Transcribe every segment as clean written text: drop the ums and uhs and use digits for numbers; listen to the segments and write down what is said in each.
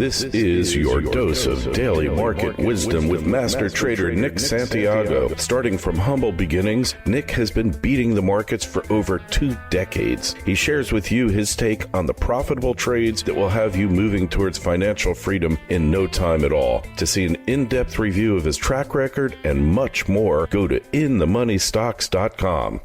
This is your dose of daily market wisdom with master trader Nick Santiago. Starting from humble beginnings, Nick has been beating the markets for over 2 decades. He shares with you his take on the profitable trades that will have you moving towards financial freedom in no time at all. To see an in-depth review of his track record and much more, go to inthemoneystocks.com.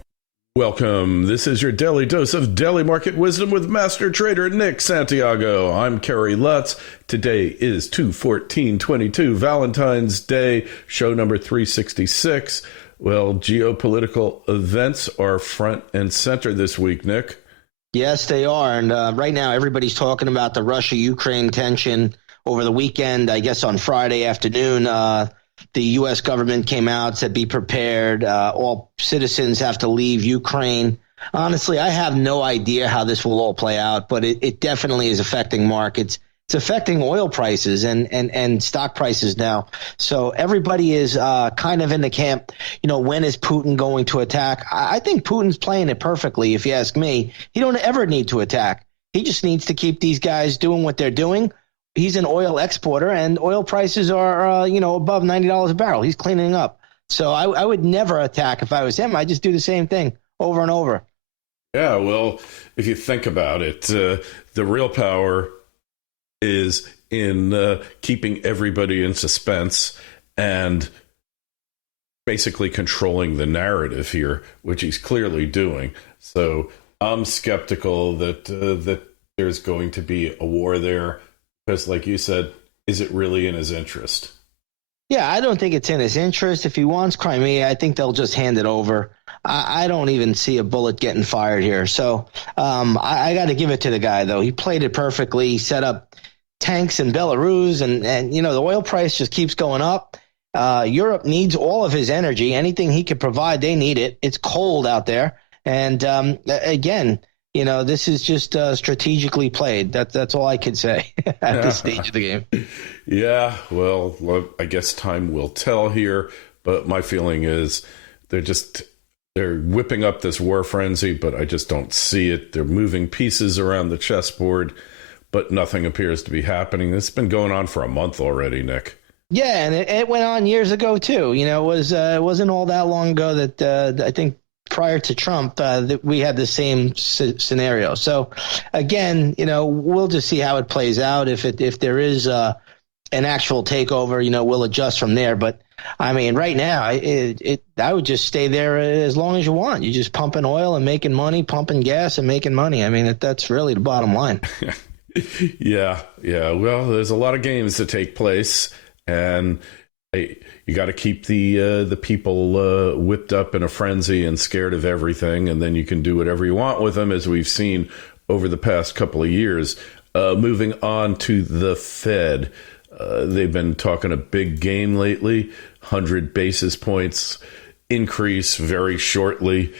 Welcome. This is your daily dose of daily market wisdom with master trader Nick Santiago. I'm Kerry, Lutz. Today is 2/14/22, Valentine's Day, show number 366. Well, geopolitical events are front and center this week, Nick. Yes, they are. And right now, everybody's talking about the Russia-Ukraine tension. Over the weekend, I guess on Friday afternoon, the U.S. government came out, said be prepared. All citizens have to leave Ukraine. Honestly, I have no idea how this will all play out, but it definitely is affecting markets. It's affecting oil prices and stock prices now. So everybody is kind of in the camp, when is Putin going to attack? I think Putin's playing it perfectly, if you ask me. He don't ever need to attack. He just needs to keep these guys doing what they're doing. He's an oil exporter, and oil prices are, above $90 a barrel. He's cleaning up. So I would never attack if I was him. I just do the same thing over and over. Yeah, well, if you think about it, the real power is in keeping everybody in suspense and basically controlling the narrative here, which he's clearly doing. So I'm skeptical that there's going to be a war there. Because like you said, is it really in his interest? Yeah, I don't think it's in his interest. If he wants Crimea, I think they'll just hand it over. I don't even see a bullet getting fired here. So I got to give it to the guy, though. He played it perfectly. He set up tanks in Belarus, and the oil price just keeps going up. Europe needs all of his energy. Anything he could provide, they need it. It's cold out there. And again, this is just strategically played. That's all I could say at this stage of the game. Yeah, well, I guess time will tell here. But my feeling is they're whipping up this war frenzy, but I just don't see it. They're moving pieces around the chessboard, but nothing appears to be happening. It's been going on for a month already, Nick. Yeah, and it went on years ago too. It wasn't all that long ago that I think. Prior to Trump, we had the same scenario. So, again, we'll just see how it plays out. If there is an actual takeover, we'll adjust from there. But I mean, right now, I would just stay there as long as you want. You're just pumping oil and making money, pumping gas and making money. I mean, that's really the bottom line. Yeah. Well, there's a lot of games that take place, and you got to keep the people whipped up in a frenzy and scared of everything, and then you can do whatever you want with them, as we've seen over the past couple of years. Moving on to the Fed, they've been talking a big game lately, 100 basis points increase very shortly.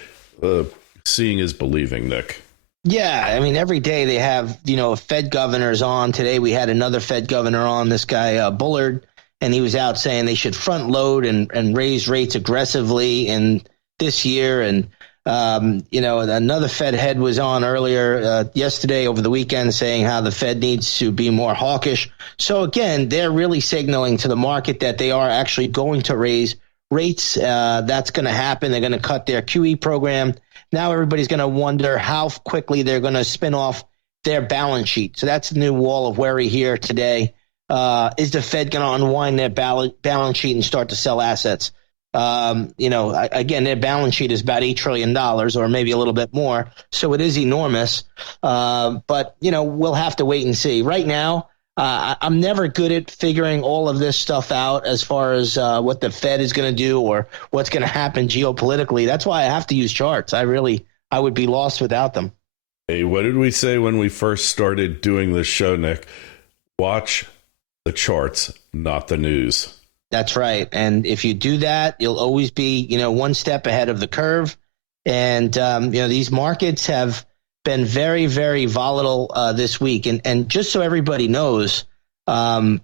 Seeing is believing, Nick. Yeah, I mean, every day they have, Fed governors on. Today we had another Fed governor on, this guy Bullard. And he was out saying they should front load and raise rates aggressively in this year. And, another Fed head was on earlier yesterday over the weekend saying how the Fed needs to be more hawkish. So, again, they're really signaling to the market that they are actually going to raise rates. That's going to happen. They're going to cut their QE program. Now everybody's going to wonder how quickly they're going to spin off their balance sheet. So that's the new wall of worry here today. Is the Fed going to unwind their balance sheet and start to sell assets? Again, their balance sheet is about $8 trillion or maybe a little bit more. So it is enormous. But we'll have to wait and see. Right now, I'm never good at figuring all of this stuff out as far as what the Fed is going to do or what's going to happen geopolitically. That's why I have to use charts. I would be lost without them. Hey, what did we say when we first started doing this show, Nick? Watch the charts, not the news. That's right. And if you do that, you'll always be, one step ahead of the curve. And, these markets have been very, very volatile this week. And just so everybody knows, when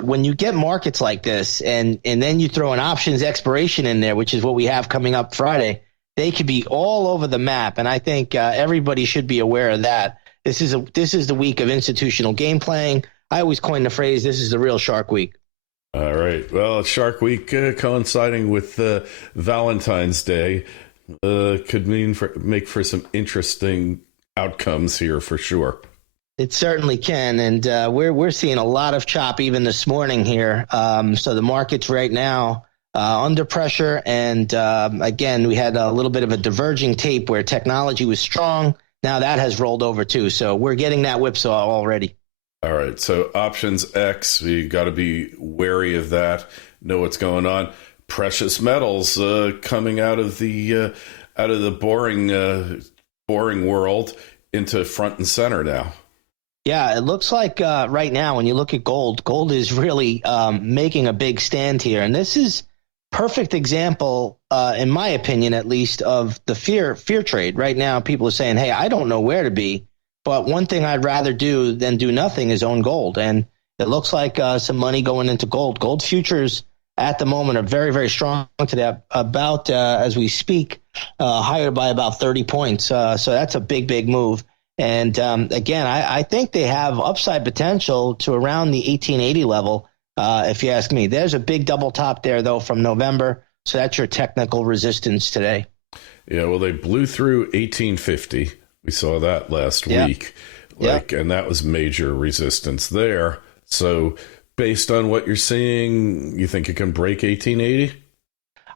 you get markets like this and then you throw an options expiration in there, which is what we have coming up Friday, they could be all over the map. And I think everybody should be aware of that. This is the week of institutional game playing. I always coin the phrase, this is the real Shark Week. All right. Well, Shark Week coinciding with Valentine's Day could make for some interesting outcomes here for sure. It certainly can, and we're seeing a lot of chop even this morning here. So the market's right now under pressure, and again, we had a little bit of a diverging tape where technology was strong. Now that has rolled over too, so we're getting that whipsaw already. All right, so options X, you got to be wary of that. Know what's going on. Precious metals coming out of the boring world into front and center now. Yeah, it looks like right now when you look at gold is really making a big stand here, and this is perfect example, in my opinion at least, of the fear trade. Right now, people are saying, "Hey, I don't know where to be." But one thing I'd rather do than do nothing is own gold. And it looks like some money going into gold. Gold futures at the moment are very, very strong today, about, as we speak, higher by about 30 points. So that's a big, big move. And again, I think they have upside potential to around the 1880 level, if you ask me. There's a big double top there, though, from November. So that's your technical resistance today. Yeah, well, they blew through 1850. We saw that last week, and that was major resistance there. So based on what you're seeing, you think it can break 1880?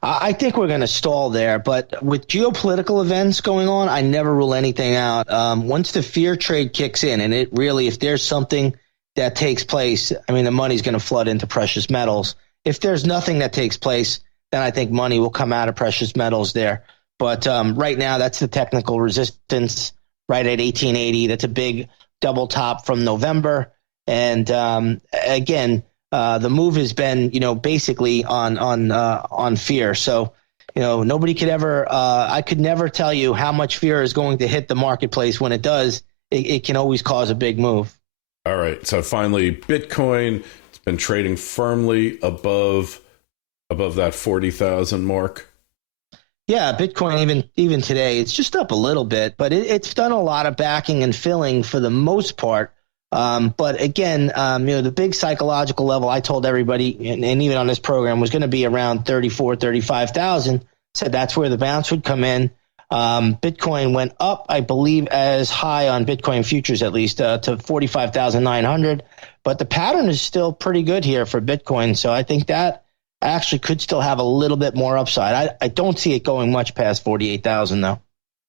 I think we're going to stall there, but with geopolitical events going on, I never rule anything out. Once the fear trade kicks in, and it really, if there's something that takes place, I mean, the money's going to flood into precious metals. If there's nothing that takes place, then I think money will come out of precious metals there. But right now, that's the technical resistance. Right at 1880, that's a big double top from November, and again, the move has been, basically on fear. So, nobody could ever. I could never tell you how much fear is going to hit the marketplace. When it does, it can always cause a big move. All right. So finally, Bitcoin. It's been trading firmly above that 40,000 mark. Yeah, Bitcoin, even today, it's just up a little bit, but it's done a lot of backing and filling for the most part. But again, the big psychological level, I told everybody, and even on this program, was going to be around 35,000. Said that's where the bounce would come in. Bitcoin went up, I believe, as high on Bitcoin futures, at least, to 45,900. But the pattern is still pretty good here for Bitcoin. So I think that actually could still have a little bit more upside. I don't see it going much past 48,000, though.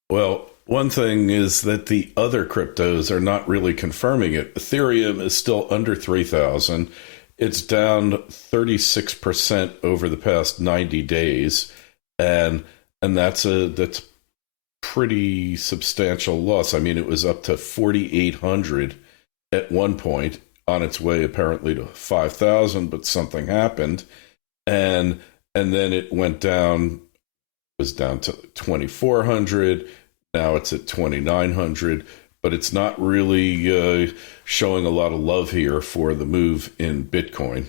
Well, one thing is that the other cryptos are not really confirming it. Ethereum is still under 3,000. It's down 36% over the past 90 days, and that's pretty substantial loss. I mean, it was up to 4,800 at one point, on its way apparently to 5,000, but something happened. And then it went down, was down to 2,400. Now it's at 2,900, but it's not really showing a lot of love here for the move in Bitcoin.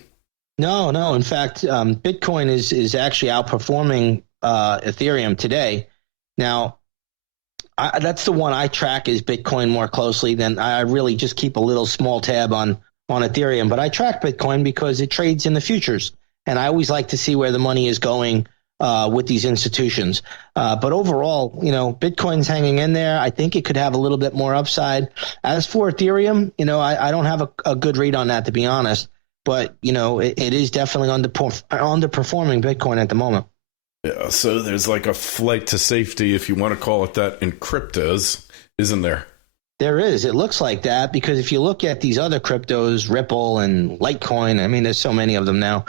No. In fact, Bitcoin is actually outperforming Ethereum today. Now, that's the one I track is Bitcoin more closely than I really just keep a little small tab on Ethereum. But I track Bitcoin because it trades in the futures. And I always like to see where the money is going with these institutions. But overall, Bitcoin's hanging in there. I think it could have a little bit more upside. As for Ethereum, I don't have a good read on that, to be honest. But, it is definitely underperforming Bitcoin at the moment. Yeah, so there's like a flight to safety, if you want to call it that, in cryptos, isn't there? There is. It looks like that because if you look at these other cryptos, Ripple and Litecoin, I mean, there's so many of them now.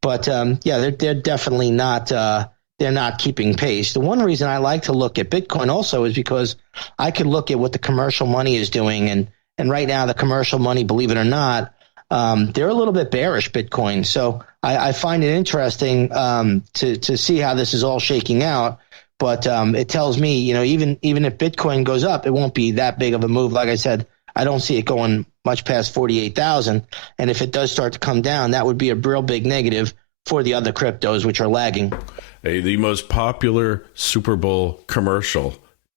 But they're definitely not. They're not keeping pace. The one reason I like to look at Bitcoin also is because I could look at what the commercial money is doing, and right now the commercial money, believe it or not, they're a little bit bearish Bitcoin. So I find it interesting to see how this is all shaking out. But it tells me, even if Bitcoin goes up, it won't be that big of a move. Like I said, I don't see it going much past 48,000. And if it does start to come down, that would be a real big negative for the other cryptos, which are lagging. Hey, the most popular Super Bowl commercial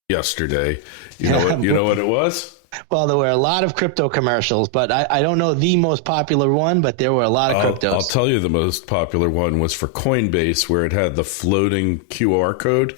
yesterday. You know what it was? Well, there were a lot of crypto commercials, but I don't know the most popular one, but there were a lot of cryptos. I'll tell you the most popular one was for Coinbase, where it had the floating QR code.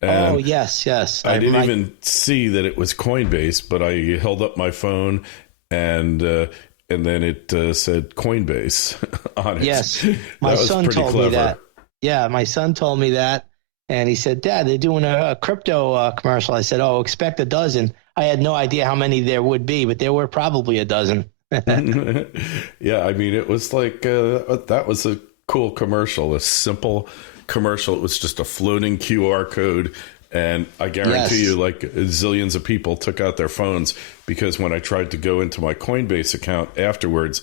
And oh, yes. I didn't even see that it was Coinbase, but I held up my phone and then it said Coinbase on it. Yes, my son told me that. Yeah, my son told me that. And he said, Dad, they're doing a crypto commercial. I said, oh, expect a dozen. I had no idea how many there would be, but there were probably a dozen. Yeah, I mean, it was like, that was a cool commercial, a simple commercial. It was just a floating QR code. And I guarantee you, like, zillions of people took out their phones because when I tried to go into my Coinbase account afterwards,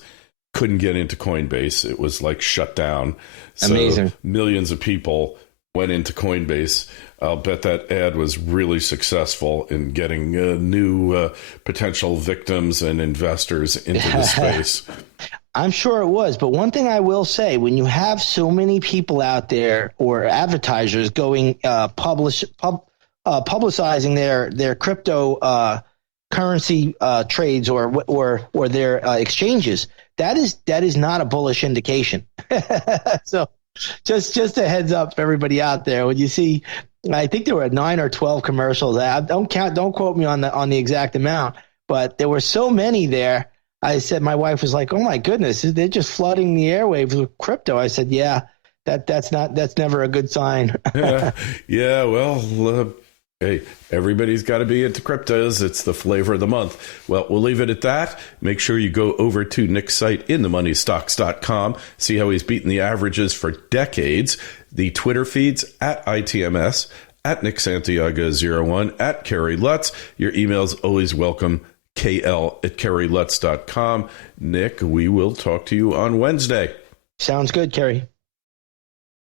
couldn't get into Coinbase. It was like shut down. So amazing. Millions of people went into Coinbase. I'll bet that ad was really successful in getting new potential victims and investors into the space. I'm sure it was. But one thing I will say, when you have so many people out there or advertisers going publicizing their crypto currency trades or their exchanges, that is not a bullish indication. So just a heads up for everybody out there. When you see, I think there were 9 or 12 commercials. Don't quote me on the exact amount, but there were so many there. I said, my wife was like, "Oh my goodness, they're just flooding the airwaves with crypto." I said, "Yeah, that's never a good sign." Yeah, well, hey, everybody's got to be into cryptos. It's the flavor of the month. Well, we'll leave it at that. Make sure you go over to Nick's site, inthemoneystocks.com. See how he's beaten the averages for decades. The Twitter feeds at ITMS, at Nick Santiago01, at Kerry Lutz. Your email's always welcome. KL@kerrylutz.com. Nick, we will talk to you on Wednesday. Sounds good, Kerry.